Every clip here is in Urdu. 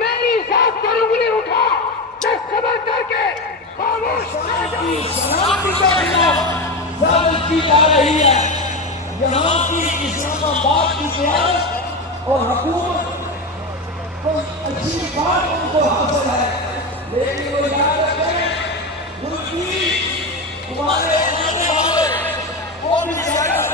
میری ذات پر انگلی اٹھا میں صبر کر کے خاموش سلامتی کا خلاف ظالم کی جا رہی ہے. یہاں کی اسلام آباد کی قیادت اور حکومت کوئی اچھی بات ان کو حاصل ہے، لیکن وہ یاد رکھیں ملک کی ہمارے آنے والے وہ بھی زیادہ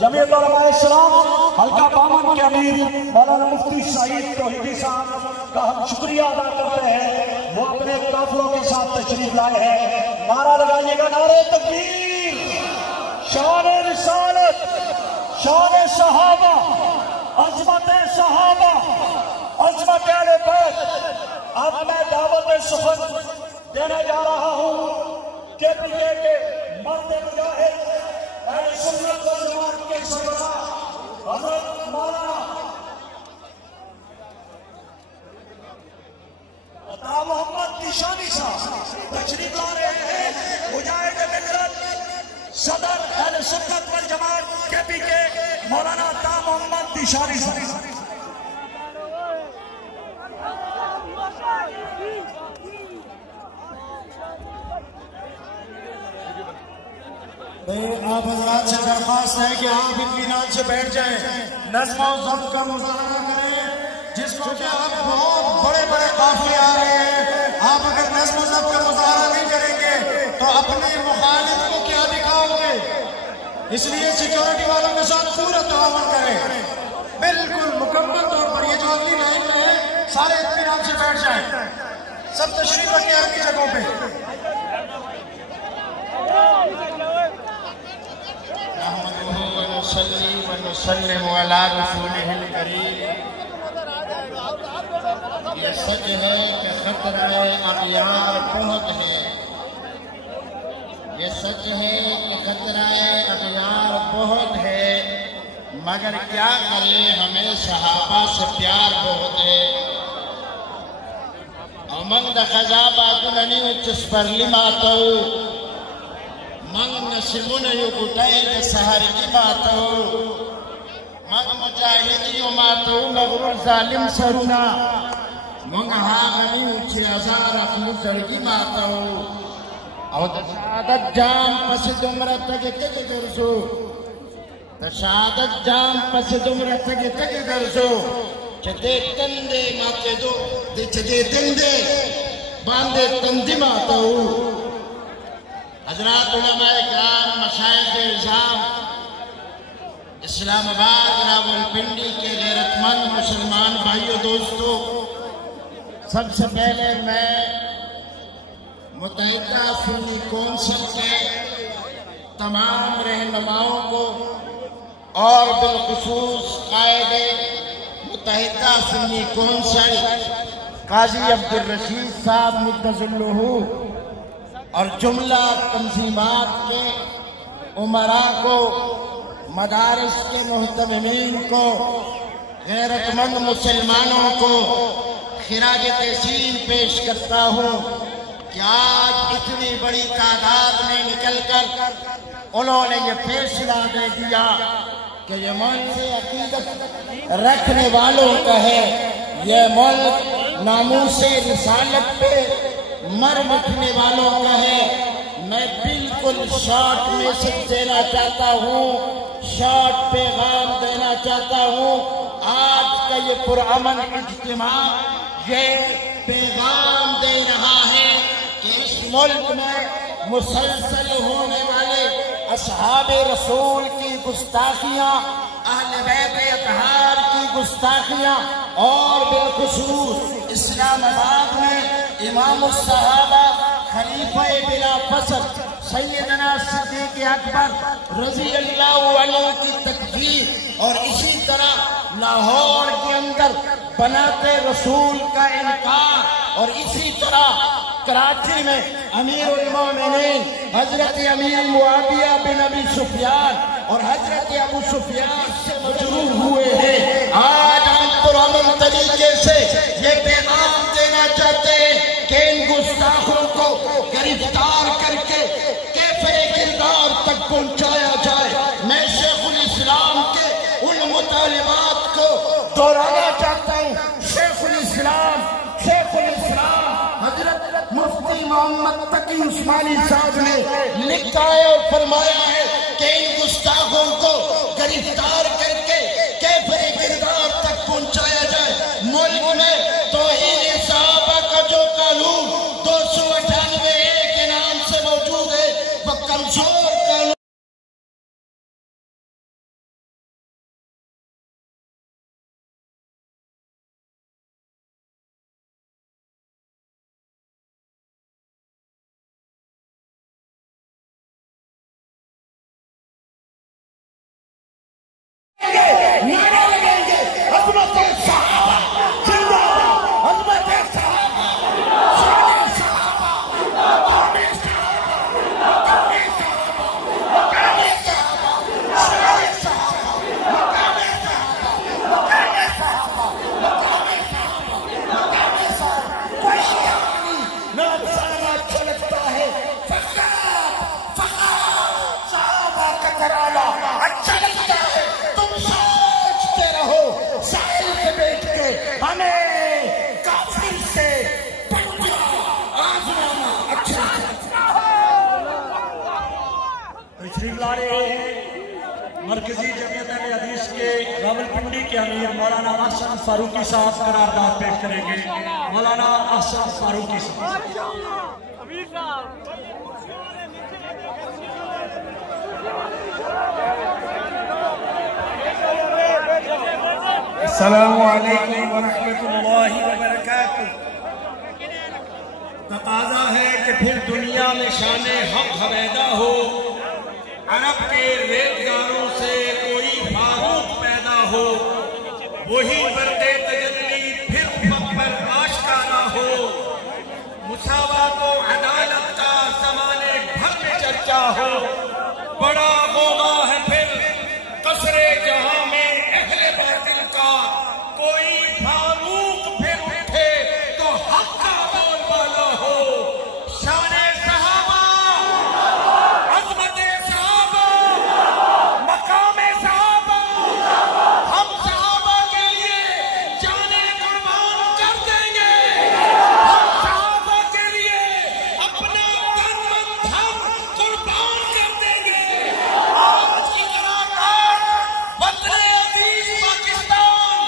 جمعیت علماء اسلام حلقہ بامن کے امیر مولانا مفتی سعید توحیدی صاحب کا ہم شکریہ ادا کرتے ہیں. وہ اپنے قافلوں کے ساتھ تشریف لائے ہیں. نعرہ لگائیے گا نعرہ تکبیر. شان رسالت، شان صحابہ، عظمت صحابہ، عظمت اہل بیت. اب میں دعوت سخن دینے جا رہا ہوں کہ پلے کے مرد مجاہد اہل سنت والجماعت کے سربراہ حضرت مولانا عطا محمد دیشانی صاحب تشریف لا رہے ہیں. مجاہد ملت صدر اہل سنت والجماعت کے پی کے مولانا عطا محمد دیشانی صاحب. آپ حضرات سے درخواست ہے کہ آپ اطمینان سے بیٹھ جائیں، نظم و ضبط کا مظاہرہ کریں، جس کو کہ آپ بہت بڑے بڑے قافلے آ رہے ہیں. آپ اگر نظم و ضبط کا مظاہرہ نہیں کریں گے تو اپنے مخالف کو کیا دکھاؤ گے؟ اس لیے سیکیورٹی والوں کے ساتھ پورا تعاون کریں، بالکل مکمل طور پر. یہ جو اگلی لائن میں ہے سارے اطمینان سے بیٹھ جائیں، سب تشریف رکھیں اپنی جگہوں پہ. وسلم علی رسولہ الکریم. یہ سچ ہے کہ خطرہ اغیار بہت ہے، یہ سچ ہے کہ خطرہ اغیار بہت ہے، مگر کیا کرے ہمیں صحابہ سے پیار بہت ہے. امنگ دا خزابہ کننی اچس پر لماتو، منگ نسمون یو کٹائی دا سہر کی ماتو، منگ مجاہدی ماتو مغرور ظالم سرونا، منگ ہاغنی اچھی ازار اخلو زرگی ماتو. او دا شہادت جام پس دمرہ تگے تگے درسو، دا شہادت جام پس دمرہ تگے تگے درسو، چدے تندے ماتے دو دے چدے تندے باندے تندی ماتو. حضرات علماء اکرام، مشائخ اعظام، اسلام آباد راولپنڈی کے غیرت مند مسلمان بھائیو دوستو، سب سے پہلے میں متحدہ سنی کونسل کے تمام رہنماؤں کو اور بالخصوص قائد متحدہ سنی کونسل قاضی عبدالرشید صاحب مدظ اللہ اور جملہ تنظیمات کے امراء کو، مدارس کے محتممین کو، غیرت مند مسلمانوں کو خراج تحسین پیش کرتا ہوں کہ آج اتنی بڑی تعداد میں نکل کر انہوں نے یہ فیصلہ دے دیا کہ یہ ملک عقیدت رکھنے والوں کا ہے، یہ ملک ناموس رسالت پہ مر مٹنے والوں کا ہے. میں بالکل شارٹ میسج دینا چاہتا ہوں، شارٹ پیغام دینا چاہتا ہوں. آج کا یہ پرامن اجتماع یہ پیغام دے رہا ہے کہ اس ملک میں مسلسل ہونے والے اصحاب رسول کی گستاخیاں، اہل بیت اطہار کی گستاخیاں، اور بالخصوص اسلام آباد میں امام الصحابہ خلیفہ بلا فصل سیدنا صدیق اکبر رضی اللہ عنہ کی تکفیر اور اسی طرح لاہور کے اندر بناتے رسول کا انکار اور اسی طرح کراچی میں امیر المومنین حضرت امیر معاویہ بن ابی سفیان اور حضرت ابو سفیان سے مجروح ہوئے ہیں. آج ہم پرامن طریقے سے یہ پیغام دینا چاہتے ہیں کہ ان گستاخوں کو گرفتار کر کے کیفر کردار تک پہنچایا جائے. میں شیخ الاسلام کے ان مطالبات کو دہرانا چاہتا ہوں. شیخ الاسلام حضرت مفتی محمد تقی عثمانی صاحب نے لکھا ہے اور فرمایا ہے کہ ان گستاخوں کو گرفتار کر کے کیفر کردار تک پہنچایا جائے. ملک میں توہین صحابہ کا جو قانون 298 کے نام سے موجود ہے وہ کمزور قانون. مرکزی جمعیت اہل حدیث کے راولپنڈی کے امیر مولانا احسن فاروقی صاحب قرارداد پیش کریں گے. مولانا احسن فاروقی صاحب. السلام علیکم ورحمۃ اللہ وبرکاتہ. تقاضا ہے کہ پھر دنیا میں شان حق حمیدہ ہو. عرب کے ریزگاروں سے کوئی فاروق پیدا ہو. وہی برد تجلی پھر حق پر آشکارا ہو. مساوات و عدالت کا زمانے بھر میں چرچا ہو. بڑا غوغا ہے پھر قصر جہاں میں اہل باطل کا. کوئی فاروق پھر اٹھے تو حق کا بول بالا ہو. شان صحابہ، عظمت صحابہ، مقام صحابہ، ہم صحابہ کے لیے جانیں قربان کر دیں گے. ہم صحابہ کے لیے اپنا تن من دھن قربان کر دیں گے. آج کی کلاکار وطن عزیز پاکستان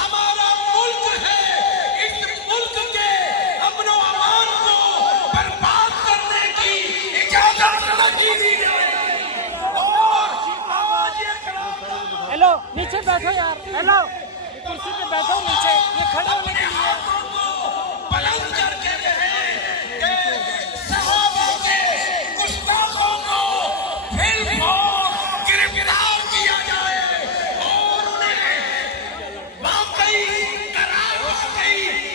ہمارا ملک ہے. اس ملک کے امن و امان کو برباد کرنے کی اجازت نہیں دی جائے گی. اور آج یہ کلاکار ہیلو نیچے بیٹھو یار. ہیلو کرسی پہ بیٹھو نیچے. یہ کھڑے ہونے کے لیے بلند کر کے رہے کہ صحابہ کے گستاخوں کو پھر گرفتار کیا جائے اور انہیں واقعی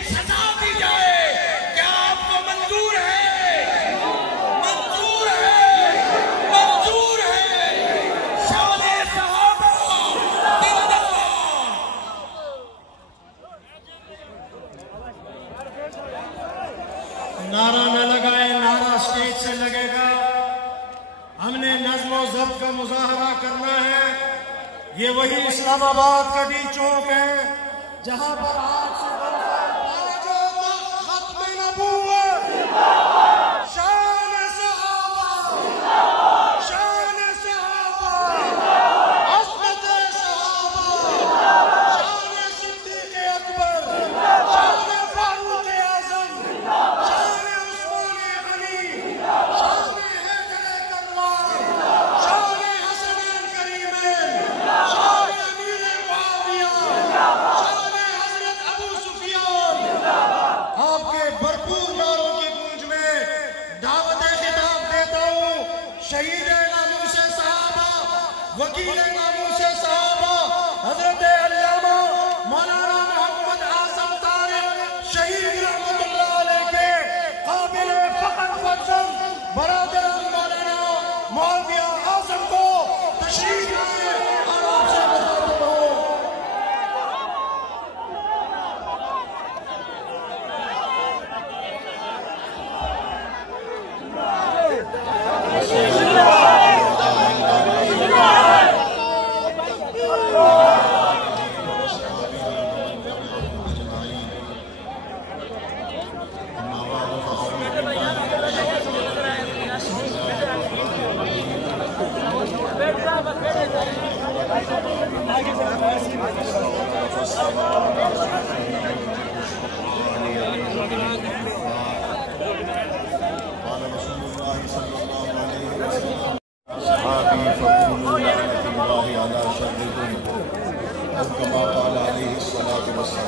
سزا دی جائے. کیا آپ کو منظور ہے؟ منظور ہے، منظور ہے. شان صحابہ زندہ باد. نعرہ نہ لگائے، نعرہ اسٹیج سے لگے گا. ہم نے نظم و ضبط کا مظاہرہ کرنا ہے. یہ وہی اسلام آباد کا ڈی چوک ہے جہاں پر آج سے ختم نبوت. شان صحابہ، شان صحابہ، عظمت صحابہ، شان صدیق اکبر، شان فاروق اعظم، شان عثمان غنی، شان حیدر کرار، شان حسنین کریمین، شان امیر معاویہ، شان حضرت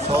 100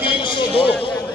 302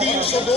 302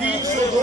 302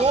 2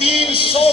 300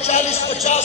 40-50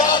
4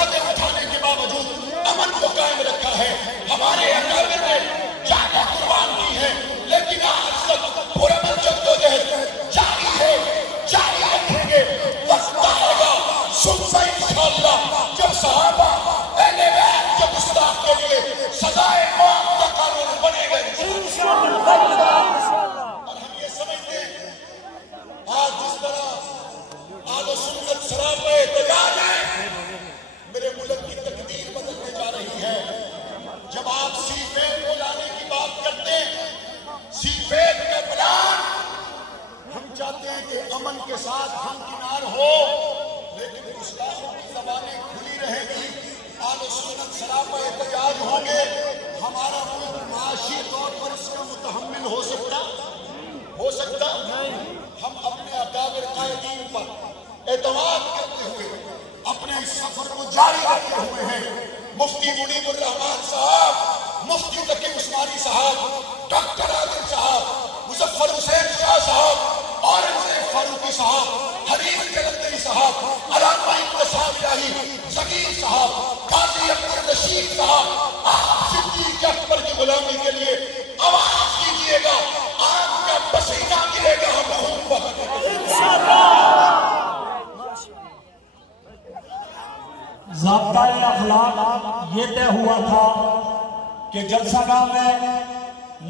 جہادیں اٹھانے کے باوجود امن کو قائم رکھا ہے. ہمارے اکابر نے جانیں قربان کی ہے، لیکن آج تک پرامن جدوجہد جاری ہے، جاری رکھیں گے. وقت آئے گا صبح انشاءاللہ جب صحابہ اہل بیت کے گستاخ کے لیے سزائے موت کا قانون بنے گا انشاءاللہ. اور ہم یہ سمجھتے ہیں آج جس طرح اہل سنت سراپا احتجاج ہے، میرے ملک کی تقدیر بدلنے جا رہی ہے. جب آپ سی پیک کو لانے کی بات کرتے ہیں، سی پیک کا پلان ہم چاہتے ہیں کہ امن کے ساتھ ہم کنار ہو، لیکن گستاخوں کی زبانیں کھلی رہے گی. اہل سنت سراپا احتجاج ہوں گے. ہمارا ملک معاشی طور پر اس کا متحمل ہو سکتا ہم اپنے اکابر قائدین پر اعتماد کرتے ہوئے اپنے اس سفر کو جاری رکھتے ہوئے ہیں. مفتی منیب الرحمان صاحب، مفتی تقی عثمانی صاحب، ڈاکٹر عادل صاحب، مظفر حسین شاہ صاحب، اورنگزیب فاروقی صاحب، حریف جلندری صاحب، علامہ اقتصاد الہی صغیر صاحب، قاضی عبد الرشید صاحب، آپ صدیق اکبر کی غلامی کے لیے آواز کیجئے گا. آپ کا پسینہ گرے گا، ہم خون بہائیں ضابطۂ اخلاق یہ طے ہوا تھا کہ جلسہ گاہ میں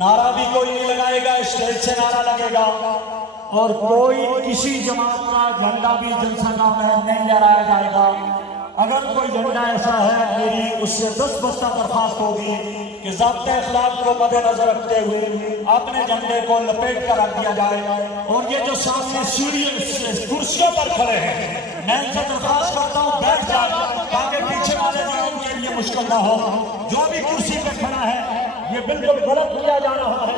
نعرہ بھی کوئی نہیں لگائے گا، اسٹیج سے نعرہ لگے گا، اور کوئی کسی جماعت کا جھنڈا بھی جلسہ گاہ میں نہیں لہرایا جائے گا. اگر کوئی جھنڈا ایسا ہے، میری اس سے 10 بستہ درخواست ہوگی کہ ضابطۂ اخلاق کو مد نظر رکھتے ہوئے اپنے جھنڈے کو لپیٹ کر رکھ دیا جائے. اور یہ جو سامنے کرسیوں پر کھڑے ہیں، میں ان سے درخواست کرتا ہوں بیٹھ جائے تاکہ پیچھے والے جو ان کے لیے مشکل نہ ہو. جو بھی کرسی پہ کھڑا ہے یہ بالکل غلط کیا جا رہا ہے.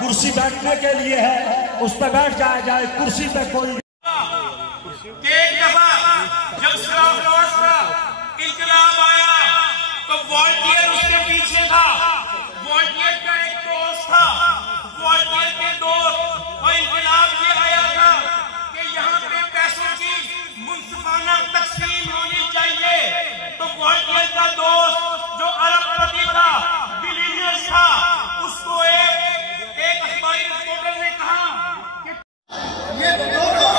کرسی بیٹھنے کے لیے ہے، اس پہ بیٹھ جائے. کرسی پہ کوئی ایک دفعہ جب سراف روز کا انقلاب آیا تو والٹیئر اس کے پیچھے تھا. والٹیئر کا ایک دوست تھا، والٹیئر کے دوست، اور انقلاب یہ آیا تھا کہ یہاں پہ پیسوں کی منصفانہ تقسیم ہونی چاہیے. تو والٹیئر کا دوست جو ارب پتی تھا، بلینئر تھا، اس کو ایک اخباری رپورٹر نے کہا کہ یہ دونوں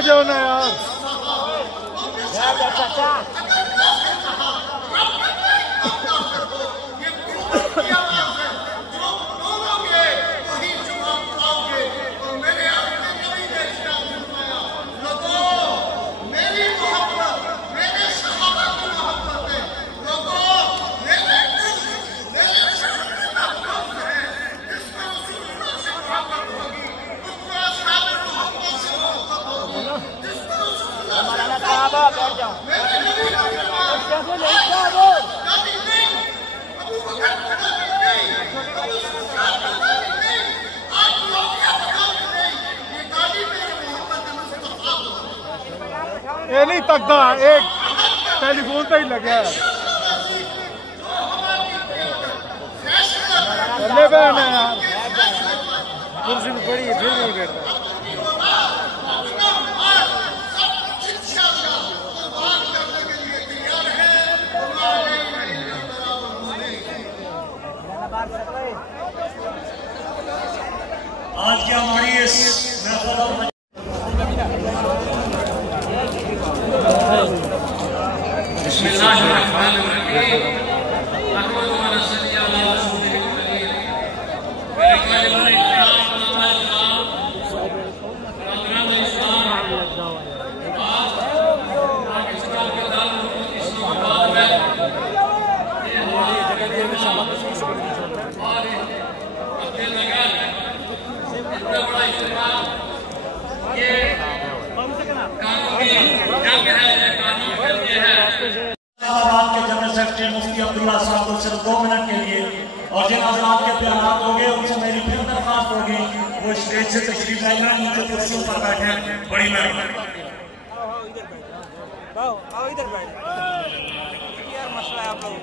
جاؤ نا یار. یہ نہیں تکتا، ایک ٹیلی فون پہ ہی لگا ہے. چلے پہ نا یار، کرسی میں پڑی ہے پھر نہیں بیٹھتا. آج کی ہماری اس محفل آباد کے جنرل سیکرٹری مفتی عبداللہ صاحب کو صرف 2 منٹ کے لیے، اور جن حضرات کے بیانات ہو گئے ان سے میری پھر درخواست ہوگی وہ اسٹیج سے تشریف لائیں گے، نیچے کرسیوں پر بیٹھیں، بڑی مہربانی۔ ادھر بیٹھ یار، مسئلہ ہے آپ لوگوں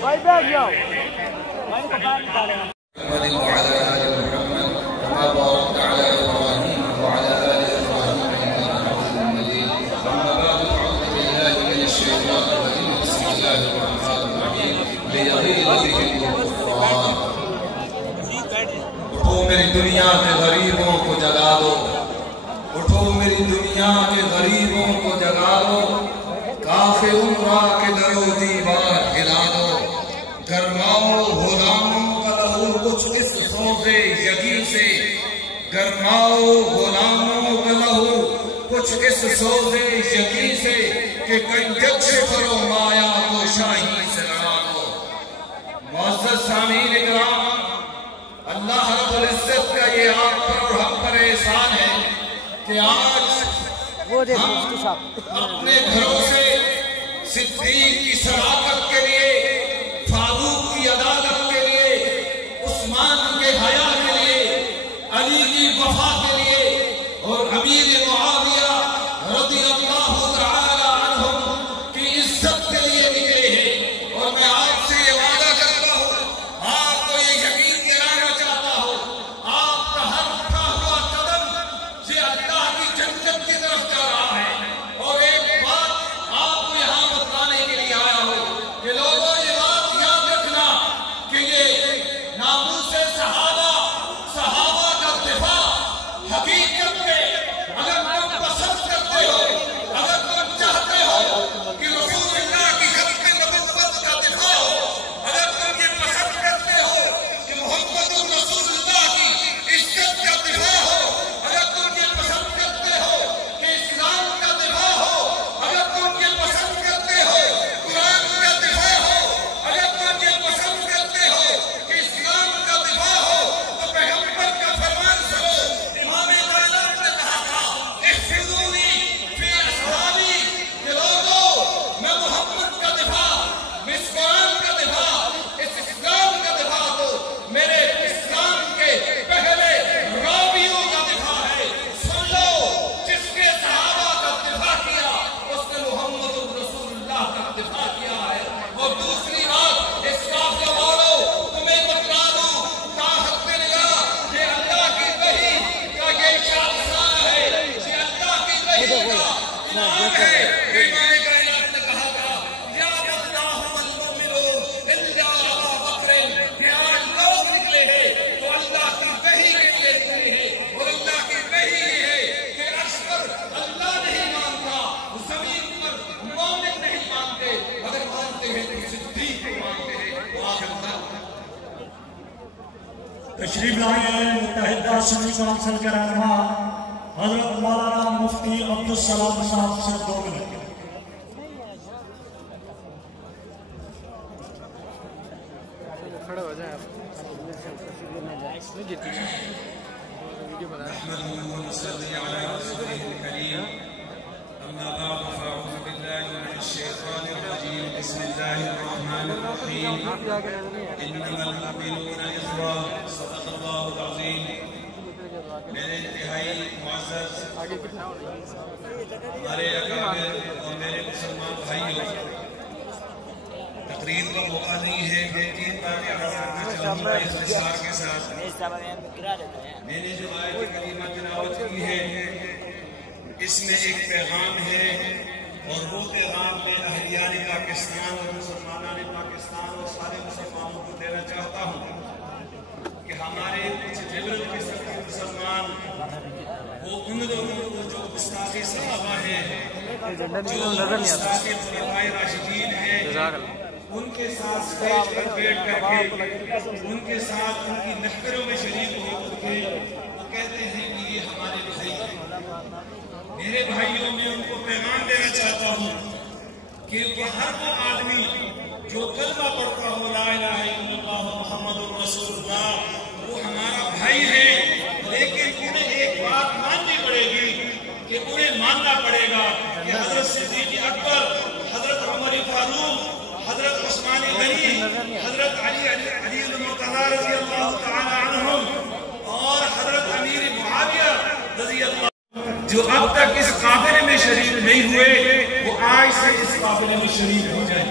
بھائی بیٹھ جاؤ۔ اٹھو میری دنیا کے غریبوں کو جگا دو، اٹھو میری دنیا کے غریبوں کو جگا دو، کاف عمرہ کے در و دیوار ہلا دو، گرماؤ غلاموں کا لہو کچھ اس سوز یقین سے، گرماؤ غلاموں کا لہو کچھ اس سوز یقین سے، کہ کئی جگہ کرو مایا کو شاہی سے لڑا دو۔ معزز سامعین اکرام، اللہ رب العزت کا یہ آپ پر اور ہم پر احسان ہے کہ آج ہم اپنے گھروں سے صدیق کی صداقت کے لیے، فاروق کی عدالت کے لیے، عثمان کے حیا کے لیے، علی کی وفا کے لیے اور امیر معاویہ رضی اللہ تعالی عنہم کی عزت کے لیے نکلے ہیں، اور میں آپ سے یہ وعدہ کرتا ہوں، آپ کو یہ یقین دلانا چاہتا ہوں، آپ کا ہر اٹھا ہوا قدم یہ اللہ کی جنت کی طرف جا رہا ہے۔ اور ایک بات آپ کو یہاں بتانے کے لیے آیا ہوں کہ لوگوں یہ بات یاد رکھنا کہ یہ ناموس صحابہ کا دفاع حقیقت میں اگر تم پسند کرتے ہو، اگر تم چاہتے ہو کہ رسول اللہ کی حق نبوت کا دفاع ہو، اگر تم یہ پسند کرتے ہو کہ محمد رسول اللہ کی عزت کا دفاع ہو، اگر تم یہ پسند کرتے ہو کہ اسلام کا دفاع ہو، اگر تم یہ پسند کرتے ہو قرآن کا دفاع ہو، اگر تم یہ پسند کرتے ہو کہ اسلام کا دفاع ہو، تو پیغمبر کا فرمان سنو۔ امام کائنات نے کہا تھا احفظونی فی اصحابی، کہ لوگوں میں محمد کا دفاع، میں اس قرآن کا دفاع، اس اسلام کا دفاع ہو، میرے اسلام کے پہلے راویوں کا دفاع ہے۔ سن لو، جس نے صحابہ کا دفاع کیا اس نے محمد رسول اللہ کا دفاع کیا ہے۔ اور دوسری بات، اس قافلہ والوں تمہیں بتلا دوں طاقت نگاہ، یہ اللہ کی وحی کا یہ شاہسانہ ہے، یہ اللہ کی وحی کا انعام ہے۔ امام کائنات نے کہا تھا یا بدناہم المؤمنون الا ابا بکر، کہ آج لوگ نکلے ہیں تو اللہ کی وحی کے لیے نکلے ہیں، اور اللہ کی وحی یہ ہے کہ عرش پر اللہ نہیں مانتا، زمین پر مومن نہیں مانتے، اگر مانتے ہیں تو صدیق کو مانتے ہیں۔ وآخر دعوانا تشریف لائے متحدہ سنی کونسل کے رہنما حضرت مولانا مفتی عبدالسلام صاحب سے 2 منٹ۔ کھڑے ہو جائیں آپ۔ نحمده ونصلي على رسوله الكريم، أما بعد فأعوذ بالله من الشيطان الرجيم، بسم الله الرحمن الرحيم، إنما المؤمنون إخوة، صدق الله العظيم۔ میرے انتہائی معزز ہمارے اکابر اور میرے مسلمان بھائیوں، تقریر کا موقع نہیں ہے، میں 3 باتیں عرض کرنا چاہتا ہوں۔ چاہتا ہوں اختصار کے ساتھ میں نے جو آیت کریمہ تلاوت کی ہے اس میں ایک پیغام ہے، اور وہ پیغام میں اہلیان پاکستان اور مسلمانان پاکستان اور سارے مسلمانوں کو دینا چاہتا ہوں کہ ہمارے کچھ لبرل قسم کے مسلمان وہ ان لوگوں کو جو گستاخی صحابہ ہیں، جو گستاخی خلفائے راشدین ہیں، ان کے ساتھ سٹیج پر بیٹھ کر کے ان کے ساتھ ان کی محفلوں میں شریک ہو کر کے وہ کہتے ہیں کہ یہ ہمارے بھائی ہیں۔ میرے بھائیوں میں ان کو پیغام دینا چاہتا ہوں کہ ہر وہ آدمی جو کلمہ پڑھتا ہو لا الہ الا اللہ محمد رسول اللہ وہ ہمارا بھائی ہے، لیکن انہیں ایک بات ماننی پڑے گی کہ انہیں ماننا پڑے گا کہ حضرت صدیق اکبر، حضرت عمر فاروق، حضرت عثمان غنی، حضرت علی المرتضی رضی اللہ تعالی عنہم اور حضرت امیر معاویہ رضی اللہ جو اب تک اس قافلے میں شریک نہیں ہوئے وہ آج سے اس قافلے میں شریک ہو جائیں۔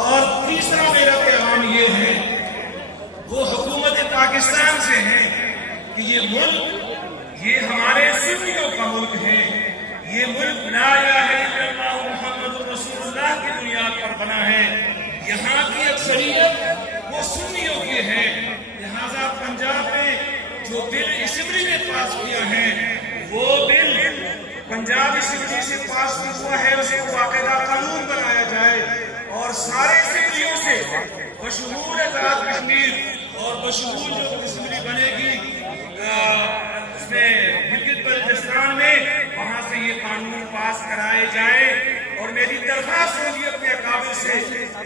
اور تیسرا میرا پیغام یہ ہے، وہ حکومت پاکستان سے ہے کہ یہ ملک یہ ہمارے سنیوں کا ملک ہے، یہ ملک لا الہ الا اللہ محمد رسول اللہ کی بنیاد پر بنا ہے، یہاں کی اکثریت وہ سنیوں کی ہے، لہذا پنجاب میں جو بل اسمبلی نے پاس کیا ہے وہ بل پنجاب اسمبلی سے پاس ہوا ہے، اسے باقاعدہ قانون بنایا جائے اور سارے اسمبلیوں سے بشمول آزاد کشمیر اور بشمول جو اسمبلی بنے گی اس میں گلگت بلتستان میں وہاں سے یہ قانون پاس کرائے جائے۔ اور میری درخواست ہوگی اپنے اکابر سے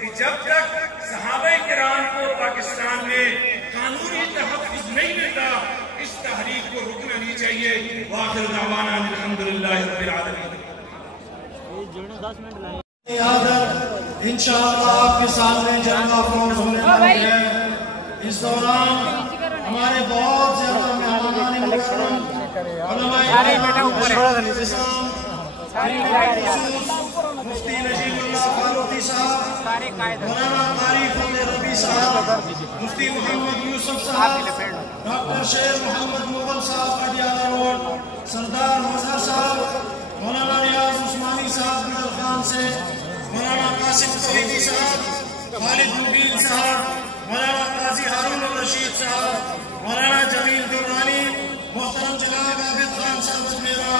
کہ جب تک صحابہ کرام کو پاکستان میں قانونی تحفظ نہیں ملتا اس تحریک کو رکنا نہیں چاہیے۔ وآخر دعوانا الحمدللہ رب العالمین۔ انشاءاللہ آپ کے سامنے جنگ افروز ہونے والی ہے۔ اس دوران ہمارے بہت زیادہ مہمان مکرم علماء مفتی نجیب اللہ فاروقی صاحب، مولانا قاری فضل ربی صاحب، مفتی محمد یوسف صاحب، ڈاکٹر شیر محمد مغل صاحب پٹیالہ روڈ، سردار مظہر صاحب، مولانا ریاض عثمانی صاحب بدر خان سے، مولانا قاسم توحیدی صاحب، خالد مبین صاحب، مولانا قاضی ہارون الرشید صاحب، مولانا جمیل درانی، محترم جناب عابد خان صاحب اجمیرہ،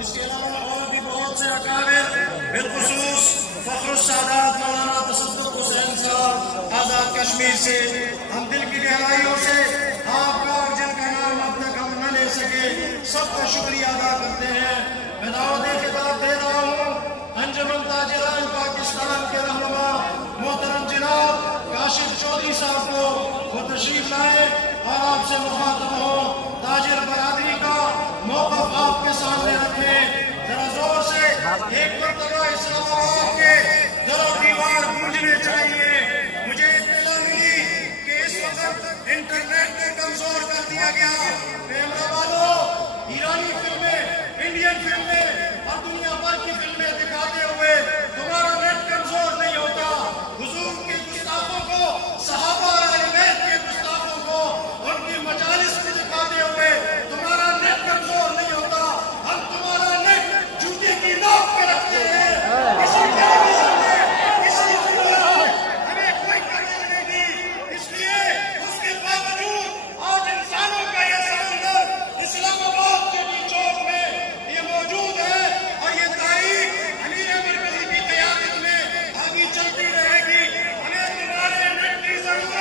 اس کے علاوہ اور بھی بہت سے اکابر، بالخصوص فخر السادات مولانا تصدق حسین صاحب آزاد کشمیر سے۔ ہم دل کی گہرائیوں سے آپ کا اور جن کا نام اب تک ہم نہ لے سکے سب کا شکریہ ادا کرتے ہیں۔ میں دعوت خطاب دے رہا ہوں انجمن تاجران پاکستان کے رہنما محترم جناب کاشف چودھری صاحب کو وہ تشریف لائے اور آپ سے مخاطب ہوں۔ تاجر برادری کا موقف آپ کے سامنے رکھیں، ذرا زور سے ایک مرتبہ اسلام آباد کے در و دیوار گونجنے چاہیے۔ مجھے اطلاع ملی کہ اس وقت انٹرنیٹ کو کمزور کر دیا گیا، کیمرہ والوں ایرانی فلمیں، انڈین فلمیں اور دنیا بھر کی فلمیں دکھاتے ہوئے تمہارا نیٹ کمزور نہیں ہوتا۔ حضور کے گستاخوں کو، صحابہ اہل بیت کے گستاخوں کو، ان کی مجالس کو دکھاتے ہوئے تمہارا نیٹ کمزور نہیں ہوتا۔ ہم تمہارا نیٹ جوتے کی نوک پہ رکھتے ہیں، کسی ٹیلیویژن میں، کسی فلم میں ہمیں کوئی کمی نہیں دی، اس لیے اس کے باوجود آج انسانوں کا یہ سمندر اسلام آباد کے بھی چوک میں یہ موجود ہے اور یہ تاریخ امیر مرکزی کی قیادت میں آگے چلتی رہے گی۔ ہمیں تمہارے نیٹ کی ضرورت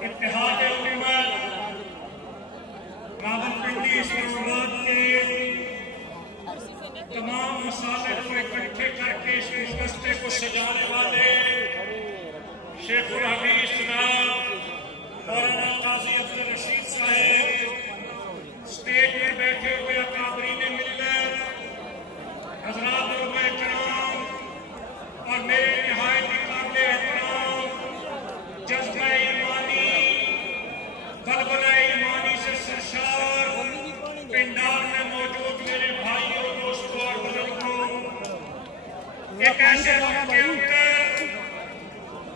اتحاد علماء راولپنڈی اسلام آباد کے تمام مسائل کو اکٹھے کر کے اس گلدستے کو سجانے والے شیخ الحدیث جناب مولانا قاضی عبدالرشید صاحب، اسٹیج میں بیٹھے ہوئے اکابرین ملت، حضرات علماء کرام اور میرے نہایت قابل احترام جذبہ ایمانی غلبہ ایمانی سے سرشار پنڈال میں موجود میرے بھائیوں، دوستوں اور بزرگوں، ایک ایسے وقت کے اندر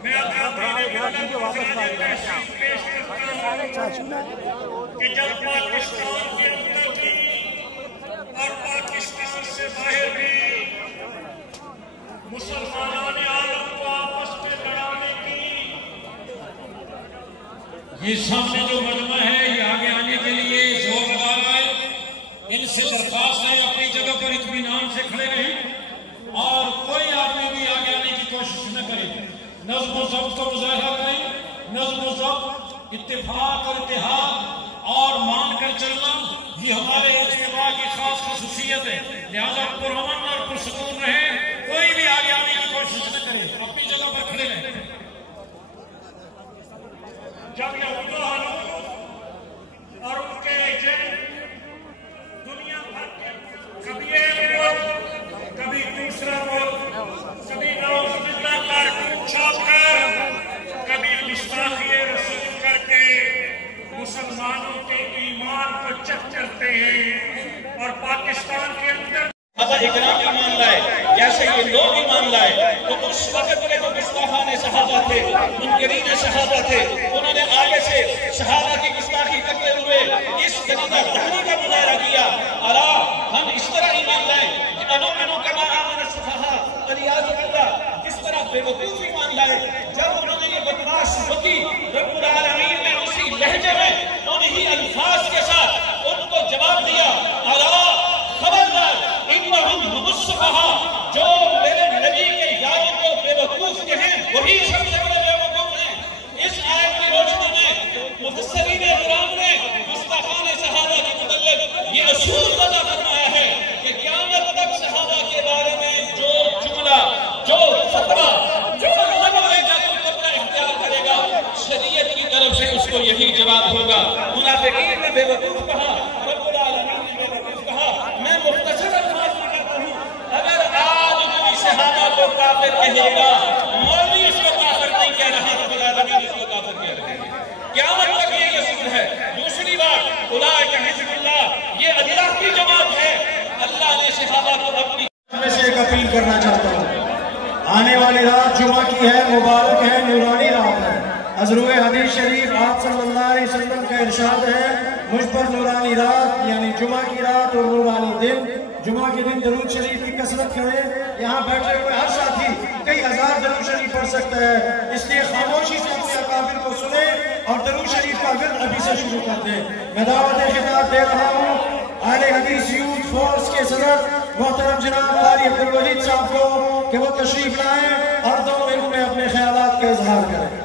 میں اکابرین ملت کو زیادہ تحسین پیش کرتا ہوں کہ جب پاکستان کے اندر بھی اور پاکستان سے باہر بھی مسلمانان عالم کو آپس میں لڑانے کی یہ سامنے جو مجمع ہے یہ آگے آنے کے لیے زور لگا رہا ہے. ان سے درخواست ہے اپنی جگہ پر اطمینان سے کھڑے رہیں اور کوئی آدمی بھی آگے آنے کی کوشش نہ کرے. نظم و ضبط کا مظاہرہ کریں. نظم و ضبط، اتفاق اور اتحاد اور مان کر چلنا یہ ہمارے اجتماع کی خاص خصوصیت ہے. لہذا پرامن اور پرسکون رہیں، کوئی بھی آگے آنے کی کوشش نہ کرے، اپنی جگہ پر کھڑے رہیں. جب یہود و حنوط اور ان کے ایجنٹ دنیا بھر کے کبھی ایک ملک، کبھی دوسرا ملک، کبھی نعوذ باللہ کارٹون چھاپ کر، کبھی گستاخی رسول کر کے مسلمانوں کے ایمان کو چک کرتے ہیں اور پاکستان کے اندر اگر اکرام ایمان لائے جیسے یہ لوگ ایمان لائے تو اس وقت کے جو گستاخان صحابہ تھے، منکرین صحابہ تھے، انہوں نے آگے سے صحابہ کی گستاخی کرتے ہوئے اس دلیدہ دہنی کا مظاہرہ کیا. الا ہم اس طرح ایمان لائیں کہ انؤمن کما آمن السفہاء والعیاذ باللہ، جس طرح بے وقوف ایمان لائے. جب انہوں نے یہ بکواس بکی رب العالمین نے اسی لہجے میں انہی الفاظ کے ساتھ ان کو جواب دیا. الا خبردار انہم هم السفہاء، جو میرے نبی کے یاروں کو بے وقوف کہیں وہی سب سے بڑے بے وقوف ہیں. اس آیت کی روشنی میں مفسرین کرام نے گستاخان صحابہ کے متعلق یہ اصول وضع فرمایا ہے کہ قیامت تک صحابہ کے بارے میں جو جملہ، جو فتویٰ، جو قبلہ اختیار کرے گا، شریعت کی طرف سے اس کو یہی جواب ہوگا. منافقین نے بے وقوف کہا، رب العالمین نے بے وقوف کہا. میں مختصر الفاظ میں کہتا ہوں، اگر آج کوئی صحابہ کو کافر کہے گا، مولوی اس کو کافر نہیں کہہ رہا، رب العالمین اس کو کافر کہہ رہے ہیں. قیامت تک یہ اصول ہے. دوسری بات، اولئک حزب اللہ، یہ اللہ کی جماعت ہے. اللہ نے صحابہ کو اپنی میں سے ایک اپیل کرنا چاہتا ہوں. آنے والی رات جمعہ کی ہے، مبارک ہے، نورانی رات ہے. حضرت حدیث شریف آپ صلی اللہ علیہ وسلم کا ارشاد ہے، مجھ پر نورانی رات یعنی جمعہ کی رات اور نورانی دن. جمعہ کے دن درود شریف کی کثرت کریں. یہاں بیٹھے ہوئے ہر ساتھی کئی ہزار درود شریف پڑھ سکتا ہے، اس لیے خاموشی سے اپنے اکابر کو سنیں اور درود شریف کا ورد ابھی سے شروع کر دیں. میں دعوت خطاب دے رہا ہوں اہل حدیث یوتھ فورس کے صدر محترم جناب قاری عبدالوحید صاحب کو کہ وہ تشریف لائیں اور 2 منٹ میں اپنے خیالات کا اظہار کریں.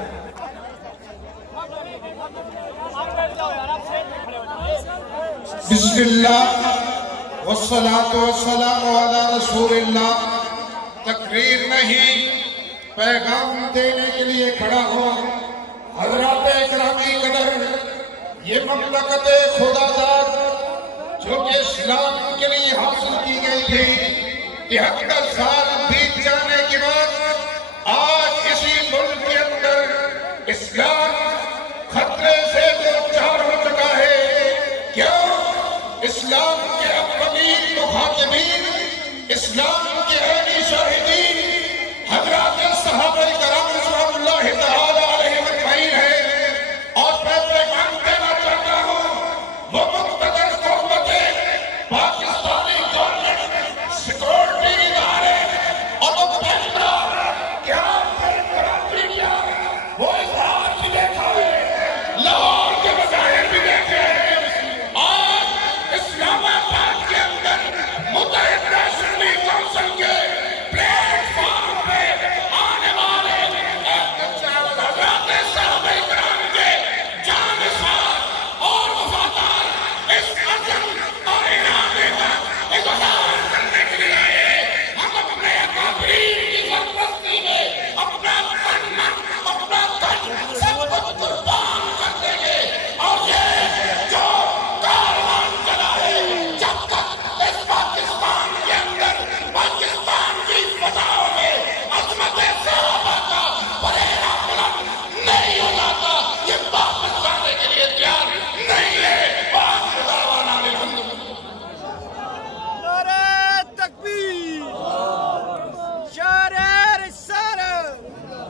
بسم اللہ والصلاة والسلام علی رسول اللہ. تقریر نہیں، پیغام دینے کے لیے کھڑا ہوں. حضرات اکرامی قدر، یہ مملکت خدا داد جو کہ اسلام کے لیے حاصل کی گئی تھی، 73 سال بیت جانے کے بعد آج اسی ملک کے اندر اسلام خطرے سے دوچار ہو چکا ہے. کیوں؟ اسلام کے اولین مخاطبین، اسلام کے عینی شاہدین حضرات صحابہ کرام رضوان اللہ تعالی علیہ اجمعین ہیں. اور میں پیغام دینا چاہتا ہوں، وہ مقتدر قوتیں، پاکستانی گورنمنٹ، سیکورٹی ادارے اور وہ فیصلہ کیا کراچی کیا وہ اظہار بھی دیکھا ہے، لاہور کے مظاہر بھی دیکھے ہیں. اسلام آباد کے اندر متحدہ سنی کونسل کے پلیٹ فارم پہ آنے والے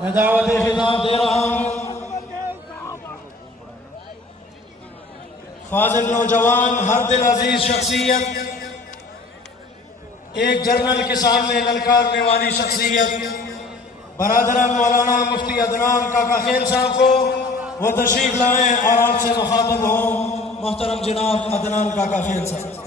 میں دعوت خطاب دے رہا ہوں فاضل نوجوان ہر دل عزیز شخصیت، ایک جرنل کے سامنے للکارنے والی شخصیت برادران مولانا مفتی عدنان کاکا خیل صاحب کو وہ تشریف لائیں اور آپ سے مخاطب ہوں۔ محترم جناب عدنان کاکا خیل صاحب۔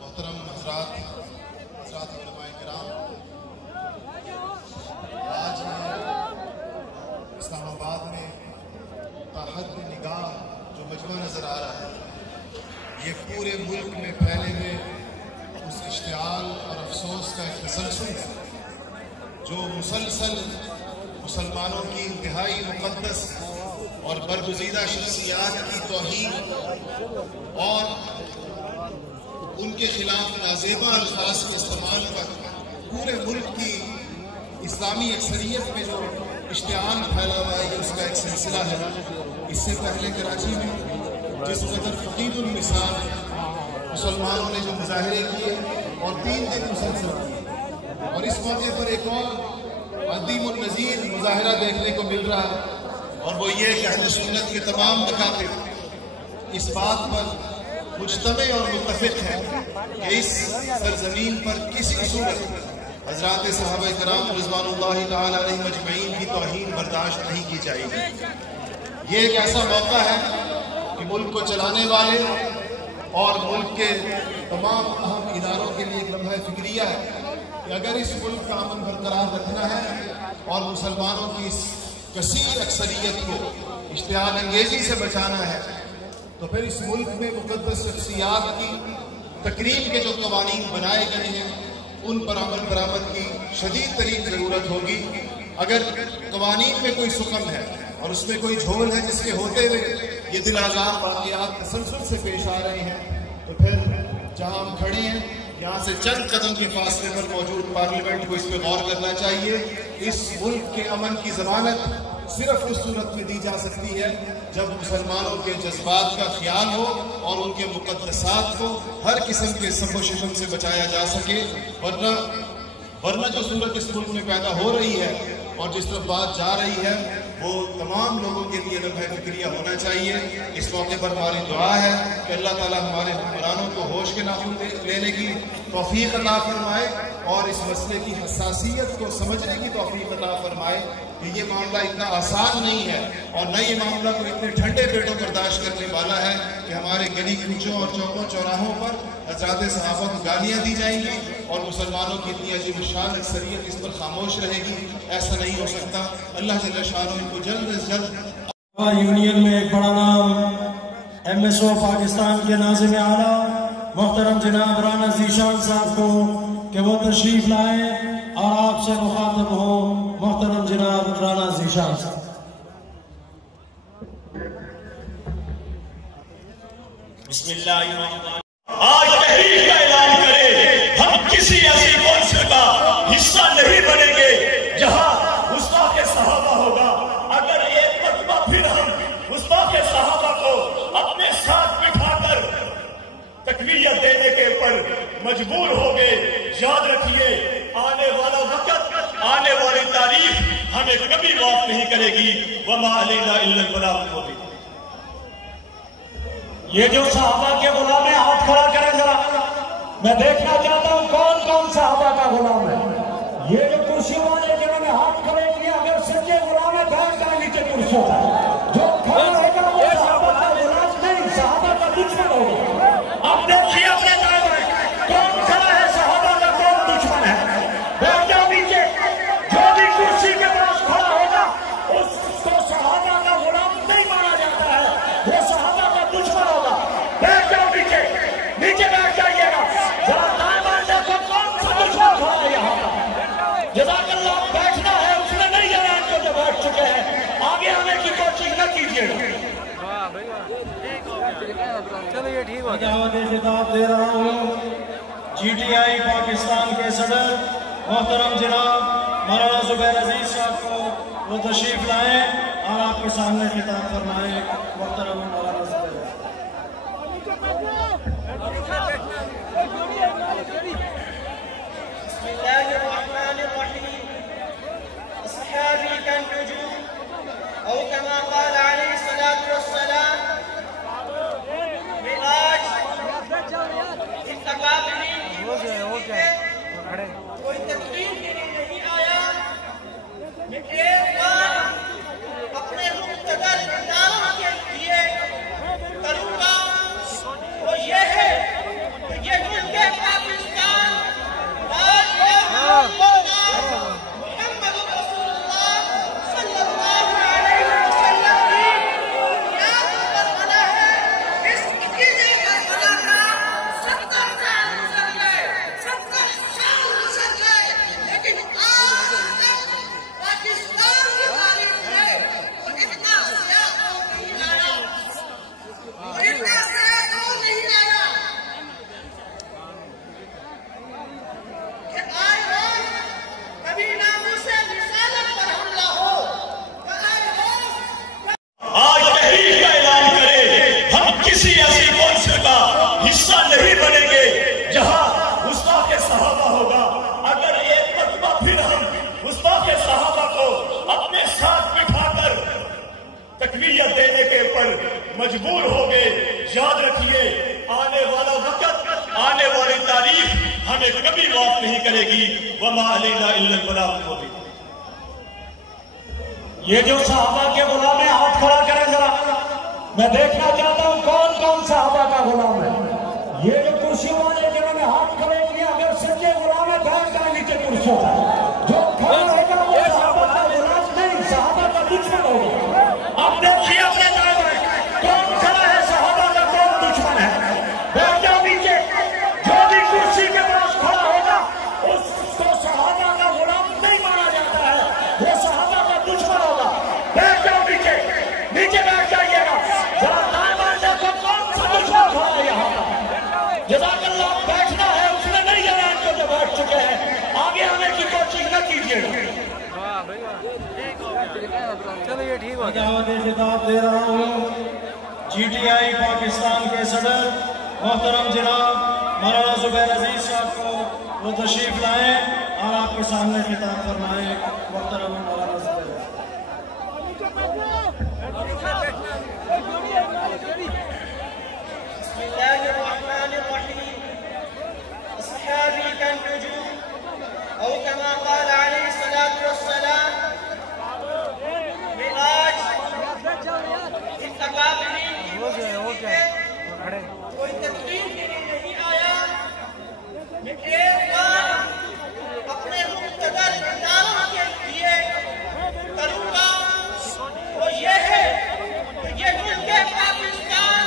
محترم حضرات علماء کرام، آج اسلام آباد میں تاحد نگاہ جو مجمع نظر آ رہا ہے، یہ پورے ملک میں پھیلے ہوئے اس اشتعال اور افسوس کا ایک تسلسل ہے جو مسلسل مسلمانوں کی انتہائی مقدس اور برگزیدہ شخصیات کی توہین اور ان کے خلاف نازیبا الفاظ کے استعمال پر پورے ملک کی اسلامی اکثریت میں جو اشتعال پھیلا ہوا ہے، اس کا ایک سلسلہ ہے۔ اس سے پہلے کراچی میں جس قدر فقید المثال مسلمانوں نے جو مظاہرے کیے اور 3 دن مسلسل کیے، اور اس موقع پر ایک اور عظیم النظیر مظاہرہ دیکھنے کو مل رہا ہے، اور وہ یہ کہ اہل سنت کے تمام مکاتب اس بات پر مجتمع اور متفق ہے کہ اس سرزمین پر کسی صورت حضرات صحابہ کرام رضوان اللہ تعالی علیہم اجمعین کی توہین برداشت نہیں کی جائے گی۔ یہ ایک ایسا موقع ہے کہ ملک کو چلانے والے اور ملک کے تمام اہم اداروں کے لیے ایک لمحہ فکریہ ہے کہ اگر اس ملک کا امن برقرار رکھنا ہے اور مسلمانوں کی اس کثیر اکثریت کو اشتعال انگیزی سے بچانا ہے، تو پھر اس ملک میں مقدس شخصیات کی تکریم کے جو قوانین بنائے گئے ہیں ان پر عمل درآمد کی شدید ترین ضرورت ہوگی۔ اگر قوانین میں کوئی سکم ہے اور اس میں کوئی جھول ہے جس کے ہوتے ہوئے یہ دل آزار واقعات تسلسل سے پیش آ رہے ہیں، تو پھر جہاں ہم کھڑے ہیں یہاں سے چند قدم کے فاصلے پر موجود پارلیمنٹ کو اس پہ غور کرنا چاہیے۔ اس ملک کے امن کی ضمانت صرف اس صورت میں دی جا سکتی ہے جب مسلمانوں کے جذبات کا خیال ہو اور ان کے مقدسات کو ہر قسم کے سب و شتم سے بچایا جا سکے، ورنہ جو صورت اس ملک میں پیدا ہو رہی ہے اور جس طرف بات جا رہی ہے وہ تمام لوگوں کے لیے لمحہ فکریہ ہونا چاہیے۔ اس موقع پر ہماری دعا ہے کہ اللہ تعالیٰ ہمارے حکمرانوں کو ہوش کے ناخن لینے کی توفیق عطا فرمائے اور اس مسئلے کی حساسیت کو سمجھنے کی توفیق عطا فرمائے کہ یہ معاملہ اتنا آسان نہیں ہے اور نہ یہ معاملہ کوئی اتنے ٹھنڈے پیٹوں برداشت کرنے والا ہے کہ ہمارے گلی کوچوں اور چوکوں چوراہوں پر حضرات صحابہ کو گالیاں دی جائیں گی اور مسلمانوں کی اتنی عظیم الشان اکثریت اس پر خاموش رہے گی۔ ایسا نہیں ہو سکتا۔ اللہ جل شانہ ان کو جلد از جلد یونین میں ایک بڑا نام MSO پاکستان کے ناظم اعلیٰ محترم جناب رانا ذیشان صاحب کو کہ وہ تشریف لائیں اور آپ سے مخاطب ہوں۔ محترم جناب رانا ذیشان صاحب۔ بسم اللہ الرحمن الرحیم۔ آج تحریک کا اعلان کرے ہم کسی ایسی کونسل کا حصہ نہیں بنیں گے جہاں گستاخ صحابہ ہوگا۔ اگر ایک مرتبہ پھر ہم گستاخ صحابہ کو اپنے ساتھ بٹھا کر تقویت دینے کے اوپر مجبور ہو گئے، یاد رکھیے آنے والا وقت، آنے والی تاریخ ہمیں کبھی معاف نہیں کرے گی۔ وما علینا الا البلاغ المبین۔ یہ جو صحابہ کے غلام ہیں ہاتھ کھڑا کریں ذرا، میں دیکھنا چاہتا ہوں کون کون صحابہ کا غلام ہے۔ یہ جو کرسی والے جنہوں نے ہاتھ کھڑے کیا اگر سچے غلام ہے بیٹھ جائیں نیچے کرسیوں پر۔ جو کھڑا ہوگا وہ صحابہ کا غلام نہیں، صحابہ کا دشمن ہوگا۔ اب دیکھیے اپنے دائیں کون کھڑا ہے صحابہ کا، کون دشمن ہے۔ بیٹھ جاؤ نیچے۔ جو بھی کرسی کے پاس کھڑا ہوگا اس کو صحابہ کا غلام نہیں مانا جاتا ہے، وہ صحابہ کا دشمن ہوگا۔ بیٹھ جاؤ نیچے، نیچے بیٹھ جائیے گا۔ ذرا دائیں بائیں دیکھو کون سا دشمن کھڑا ہے یہاں پر۔ جزاک اللہ۔ بیٹھنا ہے اس نے نہیں اعلان کو جو بیٹھ چکے ہیں، آگے آنے کی کوشش نہ کیجیے گا۔ دعوت خطاب دے رہا ہوں GTI پاکستان کے صدر محترم جناب مولانا زبیر عزیز صاحب کو وہ تشریف لائیں اور آپ کے سامنے خطاب فرمائیں. محترم مولانا زبیر عزیز. بسم الله الرحمن الرحيم. أصحابي كالنجوم أو كما قال عليه الصلاة والسلام. ملاج انتقابلی کوئی تقریر کے لیے نہیں آیا. میں ایک بار اپنے مقتدر اداروں کے لیے کروں گا، وہ یہ ہے کہ یہ ملک پاکستان محمد رسول اللہ صلی اللہ علیہ وسلم کی بنیاد پر بنا ہے. اس عقیدے کا بنا تھا 70 سال گزر گئے، 70 سال گزر گئے، لیکن آج تک پاکستان کی تاریخ میں وہ اتنا سیاہ نہیں آیا، وہ اتنا سیاہ نہیں آیا کہ آئے روز کبھی ناموس رسالت پر حملہ ہو، کہ آئے روز آج تحریک کا اعلان کرے ہم کسی ایسی کونسل کا حصہ نہیں بنیں گے جہاں گستاخ صحابہ ہوگا. اگر ایک مرتبہ پھر ہم گستاخ صحابہ کو اپنے ساتھ بٹھا کر تقویت دینے کے اوپر مجبور ہو گئے، یاد رکھیے آنے والا وقت، آنے والی تاریخ ہمیں کبھی معاف نہیں کرے گی. وما علینا الا البلاغ المبین. یہ جو صحابہ کے غلام ہیں ہاتھ کھڑا کریں ذرا، میں دیکھنا چاہتا ہوں کون کون صحابہ کا غلام ہے. یہ جو کرسی والے جنہوں نے ہاتھ کھڑے کیے اگر سچے غلام ہے بیٹھ جائیں نیچے کرسیوں پر. جو کھڑا ہوگا وہ صحابہ کا غلام نہیں، صحابہ کا دشمن ہوگا. اب دیکھیے اپنے دائیں بائیں کون کھڑا ہے صحابہ کا کون دشمن ہے. بیٹھ جاؤ نیچے. جو بھی کرسی کے پاس کھڑا ہوگا اس کو صحابہ کا غلام نہیں مانا جاتا ہے، وہ صحابہ کا دشمن ہوگا. بیٹھ جاؤ نیچے، نیچے بیٹھ جائیے گا. ذرا دائیں بائیں دیکھو کون سا دشمن کھڑا ہے یہاں پر. جزاک اللہ. بیٹھنا ہے اس نے نہیں اعلان کر جو بیٹھ چکے ہیں، آگے آنے کی کوشش نہ کیجیے گا. دعوت خطاب دے رہا ہوں جی ٹی آئی پاکستان کے صدر محترم جناب مولانا زبیر عزیز صاحب کو وہ تشریف لائیں اور آپ کے سامنے خطاب فرمائیں. محترم مولانا زبیر عزیز. بسم الله الرحمن الرحيم. أصحابي كالنجوم أو كما قال عليه الصلاة والسلام. ملاج انتقابلی کوئی تقریر کے لیے نہیں آیا. میں ایک بار اپنے مقتدر اداروں کے لیے کروں گا، وہ یہ ہے کہ یہ ملک پاکستان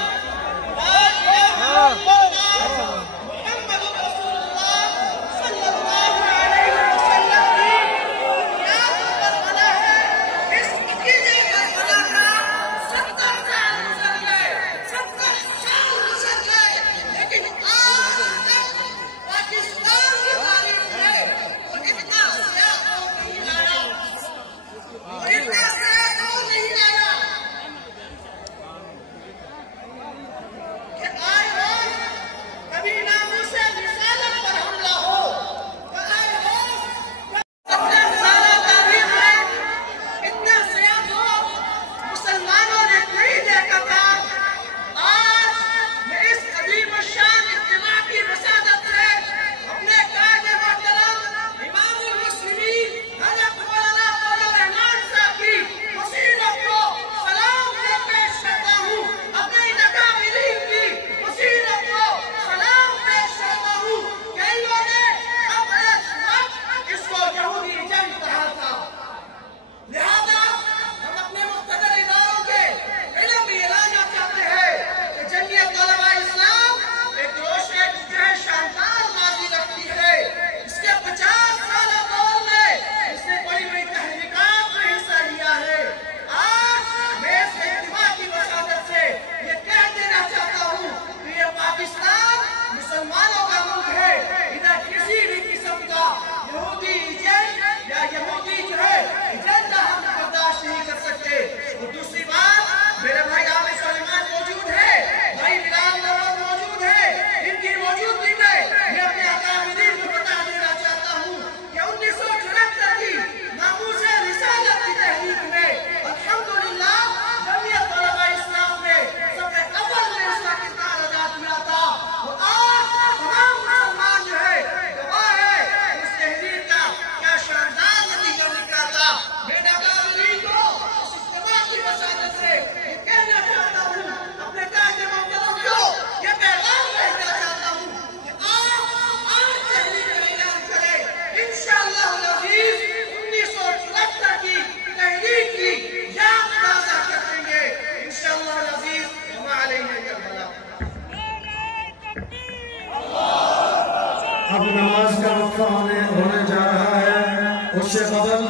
اب نماز کا وقت ہونے جا رہا ہے، اس سے قبل